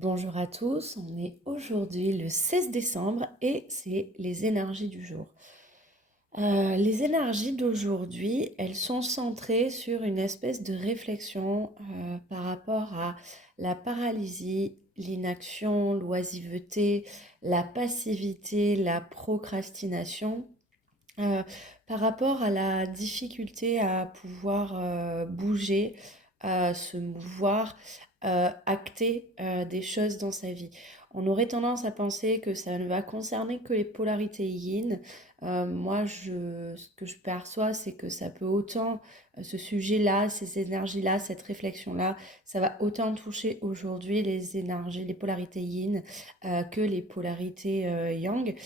Bonjour à tous, on est aujourd'hui le 16 décembre et c'est les énergies du jour. Les énergies d'aujourd'hui, elles sont centrées sur une espèce de réflexion par rapport à la paralysie, l'inaction, l'oisiveté, la passivité, la procrastination, euh, par rapport à la difficulté à pouvoir bouger, se mouvoir, acter des choses dans sa vie. On aurait tendance à penser que ça ne va concerner que les polarités yin. Moi, ce que je perçois, c'est que ça peut autant, ce sujet-là, ces énergies-là, cette réflexion-là, ça va autant toucher aujourd'hui les énergies, les polarités yin que les polarités yang.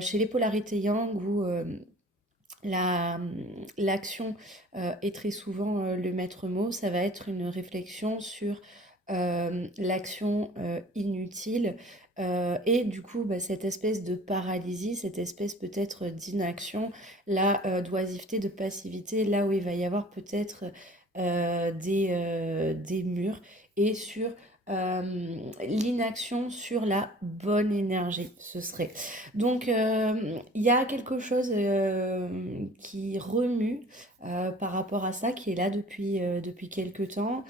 Chez les polarités yang, où la, l'action est très souvent le maître mot, ça va être une réflexion sur l'action inutile et du coup cette espèce de paralysie, cette espèce peut-être d'inaction, la d'oisiveté, de passivité, là où il va y avoir peut-être des murs et sur l'inaction sur la bonne énergie, ce serait. Donc, il y a quelque chose qui remue par rapport à ça, qui est là depuis quelques temps,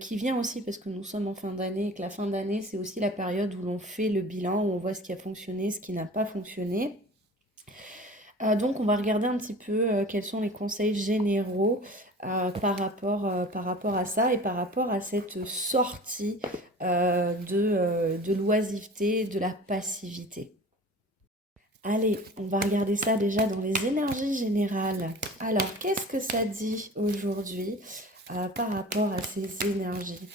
qui vient aussi parce que nous sommes en fin d'année et que la fin d'année, c'est aussi la période où l'on fait le bilan, où on voit ce qui a fonctionné, ce qui n'a pas fonctionné. Donc, on va regarder un petit peu quels sont les conseils généraux par rapport à ça et par rapport à cette sortie de l'oisiveté, de la passivité. Allez, on va regarder ça déjà dans les énergies générales. Alors, qu'est-ce que ça dit aujourd'hui par rapport à ces énergies?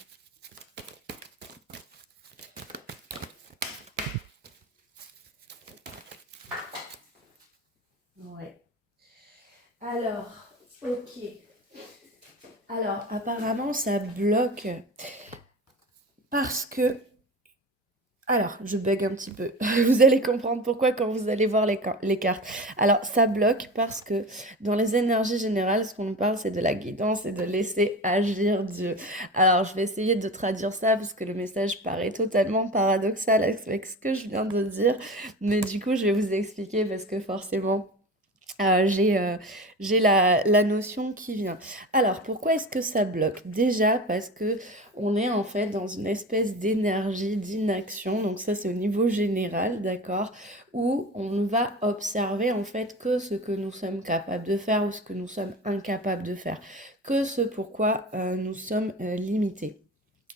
Ouais. Alors, ok. Alors, apparemment, ça bloque parce que alors, je bug un petit peu. Vous allez comprendre pourquoi quand vous allez voir les cartes. Alors, ça bloque parce que dans les énergies générales, ce qu'on nous parle, c'est de la guidance et de laisser agir Dieu. Alors, je vais essayer de traduire ça parce que le message paraît totalement paradoxal avec ce que je viens de dire. Mais du coup, je vais vous expliquer parce que forcément, j'ai la notion qui vient. Alors, pourquoi est-ce que ça bloque? Déjà parce que on est en fait dans une espèce d'énergie d'inaction, donc ça c'est au niveau général, d'accord, où on ne va observer en fait que ce que nous sommes capables de faire ou ce que nous sommes incapables de faire, que ce pourquoi nous sommes limités.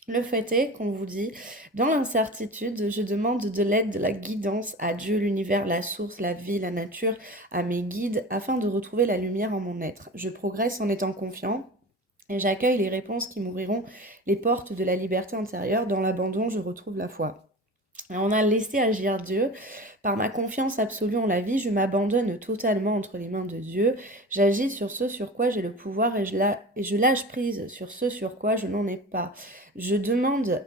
Le fait est qu'on vous dit, dans l'incertitude, je demande de l'aide, de la guidance à Dieu, l'univers, la source, la vie, la nature, à mes guides, afin de retrouver la lumière en mon être. Je progresse en étant confiant et j'accueille les réponses qui m'ouvriront les portes de la liberté intérieure. Dans l'abandon, je retrouve la foi. Et on a laissé agir Dieu. Par ma confiance absolue en la vie, je m'abandonne totalement entre les mains de Dieu. J'agis sur ce sur quoi j'ai le pouvoir et je lâche prise sur ce sur quoi je n'en ai pas. Je demande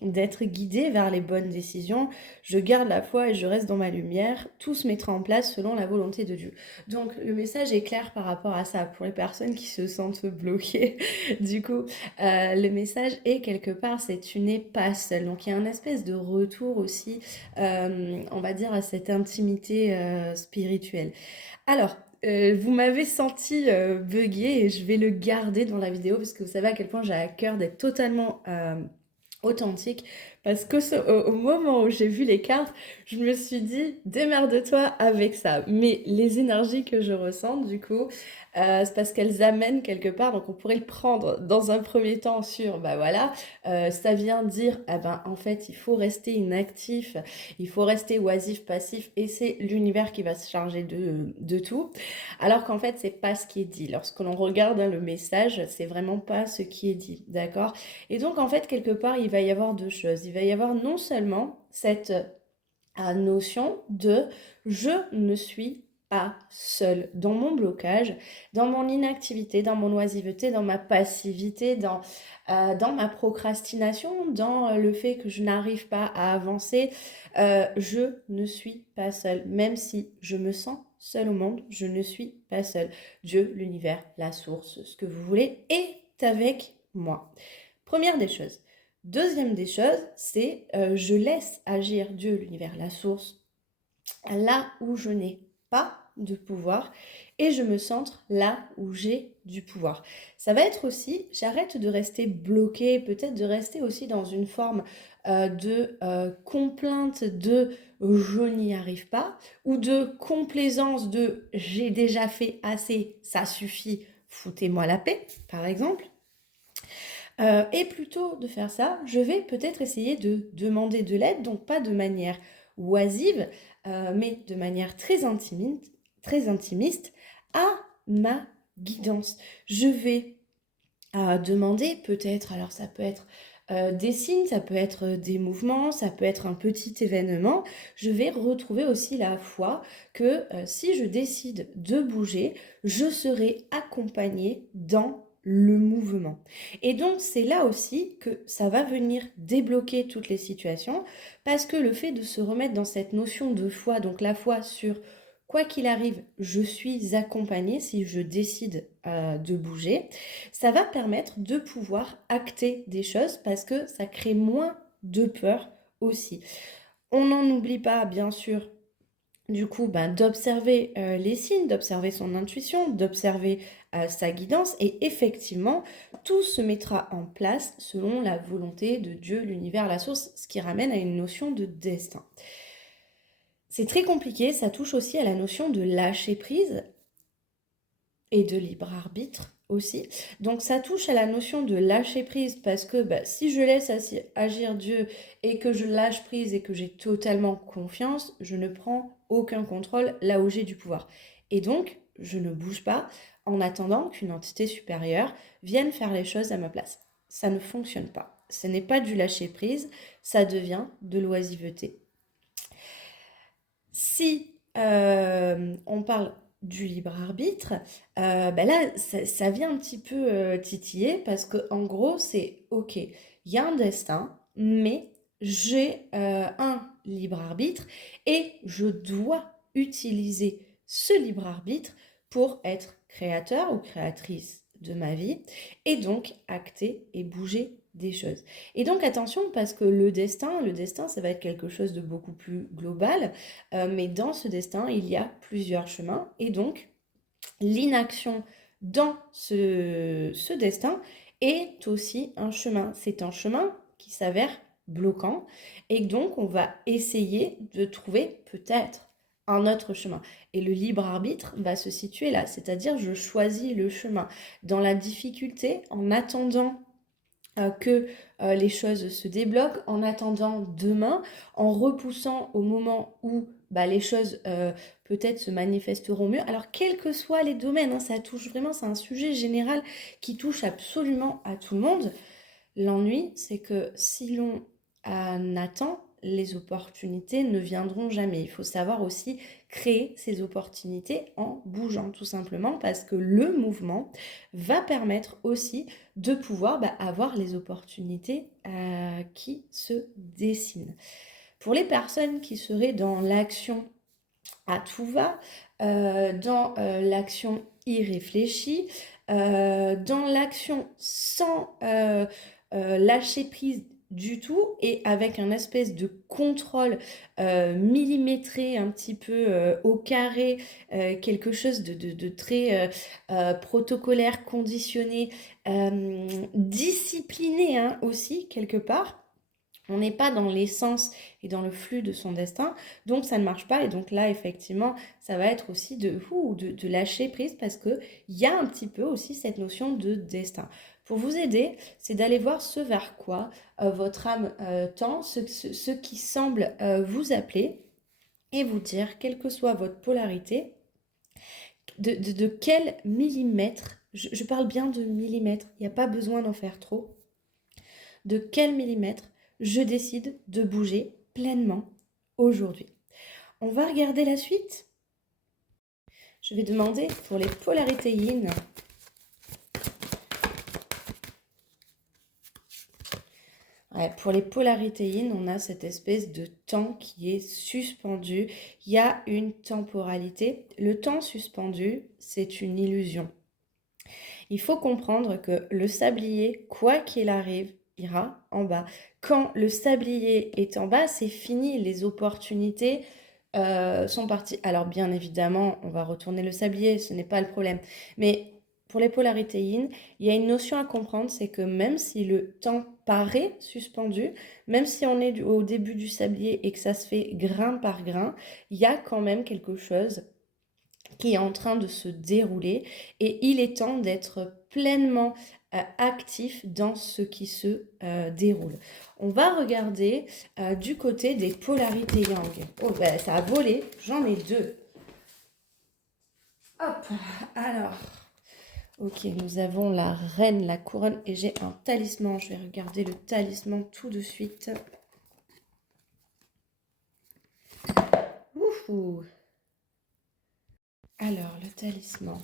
d'être guidée vers les bonnes décisions. Je garde la foi et je reste dans ma lumière. Tout se mettra en place selon la volonté de Dieu. Donc le message est clair par rapport à ça pour les personnes qui se sentent bloquées. Du coup, le message est quelque part, c'est tu n'es pas seul. Donc il y a un espèce de retour aussi, on va dire, à cette intimité spirituelle. Alors, vous m'avez senti bugger et je vais le garder dans la vidéo parce que vous savez à quel point j'ai à cœur d'être totalement authentique parce que au moment où j'ai vu les cartes, je me suis dit démerde-toi avec ça. Mais les énergies que je ressens du coup, c'est parce qu'elles amènent quelque part, donc on pourrait le prendre dans un premier temps sur, bah voilà, ça vient dire, ah ben en fait il faut rester inactif, il faut rester oisif, passif, et c'est l'univers qui va se charger de tout. Alors qu'en fait, c'est pas ce qui est dit. Lorsque l'on regarde le message, c'est vraiment pas ce qui est dit, d'accord? Et donc, en fait, quelque part, il va y avoir deux choses. Il va y avoir non seulement cette notion de je ne suis pas seule dans mon blocage, dans mon inactivité, dans mon oisiveté, dans ma passivité, dans ma procrastination, dans le fait que je n'arrive pas à avancer. Je ne suis pas seule. Même si je me sens seule au monde, je ne suis pas seule. Dieu, l'univers, la source, ce que vous voulez, est avec moi. Première des choses. Deuxième des choses, c'est je laisse agir Dieu, l'univers, la source, là où je n'ai pas de pouvoir et je me centre là où j'ai du pouvoir. Ça va être aussi, j'arrête de rester bloquée, peut-être de rester aussi dans une forme de complainte de je n'y arrive pas ou de complaisance de j'ai déjà fait assez, ça suffit, foutez-moi la paix, par exemple. Et plutôt de faire ça, je vais peut-être essayer de demander de l'aide, donc pas de manière oisive, mais de manière très intimiste à ma guidance. Je vais demander peut-être, alors ça peut être des signes, ça peut être des mouvements, ça peut être un petit événement. Je vais retrouver aussi la foi que si je décide de bouger, je serai accompagnée dans le mouvement. Et donc c'est là aussi que ça va venir débloquer toutes les situations parce que le fait de se remettre dans cette notion de foi, donc la foi sur quoi qu'il arrive, je suis accompagnée si je décide de bouger, ça va permettre de pouvoir acter des choses parce que ça crée moins de peur aussi. On n'en oublie pas, bien sûr, du coup, d'observer les signes, d'observer son intuition, d'observer sa guidance et effectivement, tout se mettra en place selon la volonté de Dieu, l'univers, la source, ce qui ramène à une notion de destin. C'est très compliqué, ça touche aussi à la notion de lâcher prise et de libre arbitre aussi. Donc ça touche à la notion de lâcher prise parce que si je laisse agir Dieu et que je lâche prise et que j'ai totalement confiance, je ne prends aucun contrôle là où j'ai du pouvoir. Et donc, je ne bouge pas en attendant qu'une entité supérieure vienne faire les choses à ma place. Ça ne fonctionne pas. Ce n'est pas du lâcher prise, ça devient de l'oisiveté. Si on parle du libre arbitre, là, ça vient un petit peu titiller parce que en gros, c'est ok, il y a un destin, mais j'ai un libre arbitre et je dois utiliser ce libre arbitre pour être créateur ou créatrice de ma vie et donc acter et bouger des choses. Et donc attention parce que le destin, ça va être quelque chose de beaucoup plus global, mais dans ce destin, il y a plusieurs chemins et donc l'inaction dans ce destin est aussi un chemin. C'est un chemin qui s'avère bloquant et donc on va essayer de trouver peut-être un autre chemin. Et le libre arbitre va se situer là, c'est-à-dire je choisis le chemin. Dans la difficulté, en attendant que les choses se débloquent, en attendant demain, en repoussant au moment où les choses peut-être se manifesteront mieux. Alors quels que soient les domaines, ça touche vraiment, c'est un sujet général qui touche absolument à tout le monde. L'ennui, c'est que si l'on attend, les opportunités ne viendront jamais. Il faut savoir aussi créer ces opportunités en bougeant tout simplement parce que le mouvement va permettre aussi de pouvoir avoir les opportunités qui se dessinent. Pour les personnes qui seraient dans l'action à tout va, dans l'action irréfléchie, dans l'action sans lâcher prise du tout et avec un espèce de contrôle millimétré un petit peu au carré, quelque chose de très protocolaire, conditionné, discipliné aussi quelque part. On n'est pas dans l'essence et dans le flux de son destin, donc ça ne marche pas. Et donc là, effectivement, ça va être aussi de lâcher prise parce qu'il y a un petit peu aussi cette notion de destin. Pour vous aider, c'est d'aller voir ce vers quoi votre âme tend, ce qui semble vous appeler et vous dire, quelle que soit votre polarité, de quel millimètre, je parle bien de millimètre, il n'y a pas besoin d'en faire trop, de quel millimètre je décide de bouger pleinement aujourd'hui. On va regarder la suite. Je vais demander pour les polarités yin. Ouais, pour les polarités yin, on a cette espèce de temps qui est suspendu. Il y a une temporalité. Le temps suspendu, c'est une illusion. Il faut comprendre que le sablier, quoi qu'il arrive, ira en bas. Quand le sablier est en bas, c'est fini, les opportunités sont parties. Alors bien évidemment, on va retourner le sablier, ce n'est pas le problème. Mais pour les polarités yin, il y a une notion à comprendre, c'est que même si le temps paraît suspendu, même si on est au début du sablier et que ça se fait grain par grain, il y a quand même quelque chose qui est en train de se dérouler et il est temps d'être pleinement actif dans ce qui se déroule. On va regarder du côté des polarités yang. Oh, ben, ça a volé, j'en ai deux. Hop, alors, ok, nous avons la reine, la couronne et j'ai un talisman. Je vais regarder le talisman tout de suite. Ouhou. Alors, le talisman.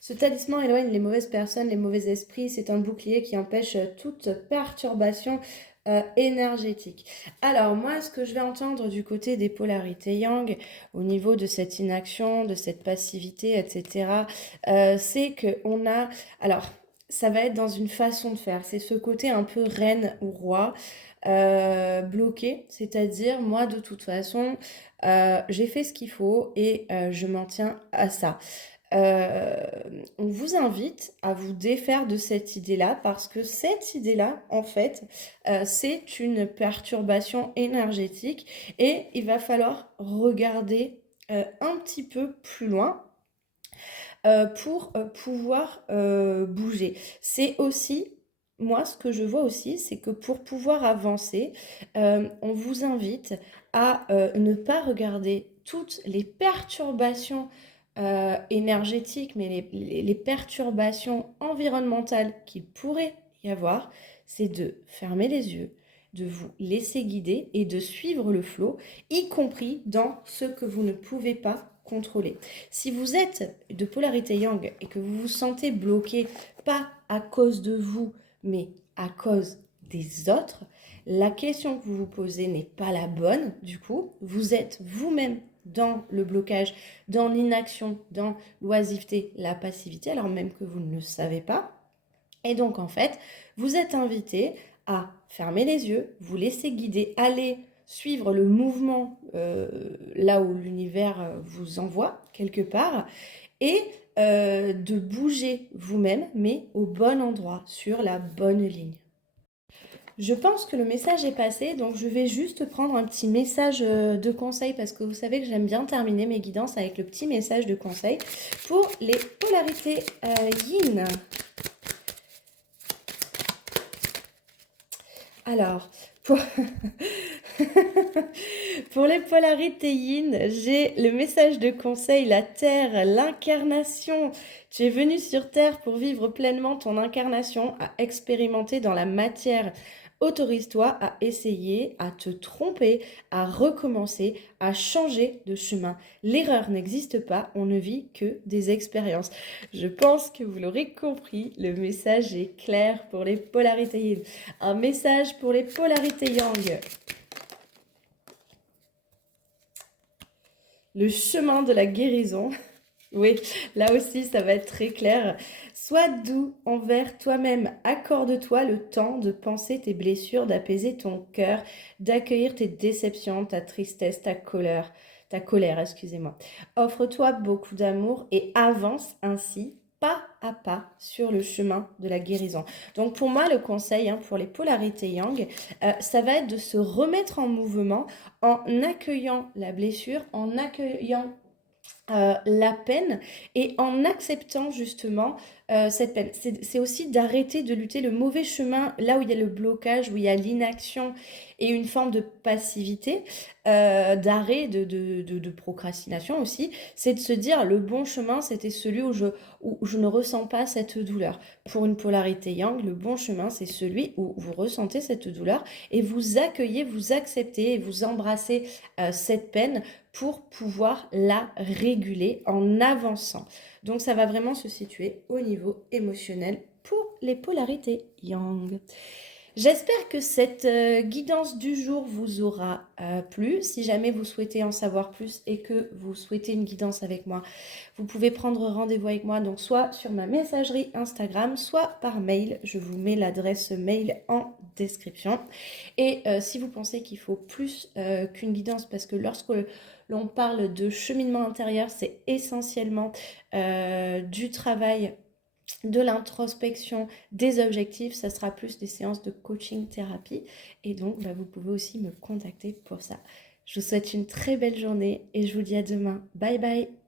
Ce talisman éloigne les mauvaises personnes, les mauvais esprits. C'est un bouclier qui empêche toute perturbation énergétique. Alors moi, ce que je vais entendre du côté des polarités yang, au niveau de cette inaction, de cette passivité, etc., c'est qu'on a... Alors, ça va être dans une façon de faire. C'est ce côté un peu reine ou roi. Bloqué, c'est-à-dire moi de toute façon j'ai fait ce qu'il faut et je m'en tiens à ça. Euh, on vous invite à vous défaire de cette idée-là parce que cette idée-là, en fait, c'est une perturbation énergétique et il va falloir regarder un petit peu plus loin pour pouvoir bouger. C'est aussi, moi, ce que je vois aussi, c'est que pour pouvoir avancer, on vous invite à ne pas regarder toutes les perturbations énergétiques, mais les perturbations environnementales qu'il pourrait y avoir, c'est de fermer les yeux, de vous laisser guider et de suivre le flot, y compris dans ce que vous ne pouvez pas contrôler. Si vous êtes de polarité yang et que vous vous sentez bloqué, pas à cause de vous, mais à cause des autres, la question que vous vous posez n'est pas la bonne. Du coup, vous êtes vous-même dans le blocage, dans l'inaction, dans l'oisiveté, la passivité, alors même que vous ne le savez pas. Et donc, en fait, vous êtes invité à fermer les yeux, vous laisser guider, aller suivre le mouvement là où l'univers vous envoie quelque part et de bouger vous-même, mais au bon endroit, sur la bonne ligne. Je pense que le message est passé, donc je vais juste prendre un petit message de conseil parce que vous savez que j'aime bien terminer mes guidances avec le petit message de conseil pour les polarités yin. Alors, pour... pour les polarités yin, j'ai le message de conseil, la Terre, l'incarnation. Tu es venu sur Terre pour vivre pleinement ton incarnation, à expérimenter dans la matière. Autorise-toi à essayer, à te tromper, à recommencer, à changer de chemin. L'erreur n'existe pas, on ne vit que des expériences. Je pense que vous l'aurez compris, le message est clair pour les polarités yin. Un message pour les polarités yang. Le chemin de la guérison. Oui, là aussi, ça va être très clair. Sois doux envers toi-même. Accorde-toi le temps de penser tes blessures, d'apaiser ton cœur, d'accueillir tes déceptions, ta tristesse, ta colère, excusez-moi. Offre-toi beaucoup d'amour et avance ainsi pas à pas sur le chemin de la guérison. Donc pour moi, le conseil pour les polarités yang, ça va être de se remettre en mouvement en accueillant la blessure, en accueillant la peine et en acceptant justement cette peine. C'est aussi d'arrêter de lutter le mauvais chemin, là où il y a le blocage, où il y a l'inaction et une forme de passivité, d'arrêt, de procrastination aussi. C'est de se dire le bon chemin, c'était celui où je ne ressens pas cette douleur. Pour une polarité yang, le bon chemin, c'est celui où vous ressentez cette douleur et vous accueillez, vous acceptez et vous embrassez cette peine pour pouvoir la réguler en avançant. Donc ça va vraiment se situer au niveau émotionnel pour les polarités yang. J'espère que cette guidance du jour vous aura plu. Si jamais vous souhaitez en savoir plus et que vous souhaitez une guidance avec moi, vous pouvez prendre rendez-vous avec moi, donc soit sur ma messagerie Instagram, soit par mail. Je vous mets l'adresse mail en description. Et si vous pensez qu'il faut plus qu'une guidance, parce que lorsque l'on parle de cheminement intérieur, c'est essentiellement du travail, de l'introspection, des objectifs, ça sera plus des séances de coaching thérapie. Et donc, vous pouvez aussi me contacter pour ça. Je vous souhaite une très belle journée et je vous dis à demain. Bye bye.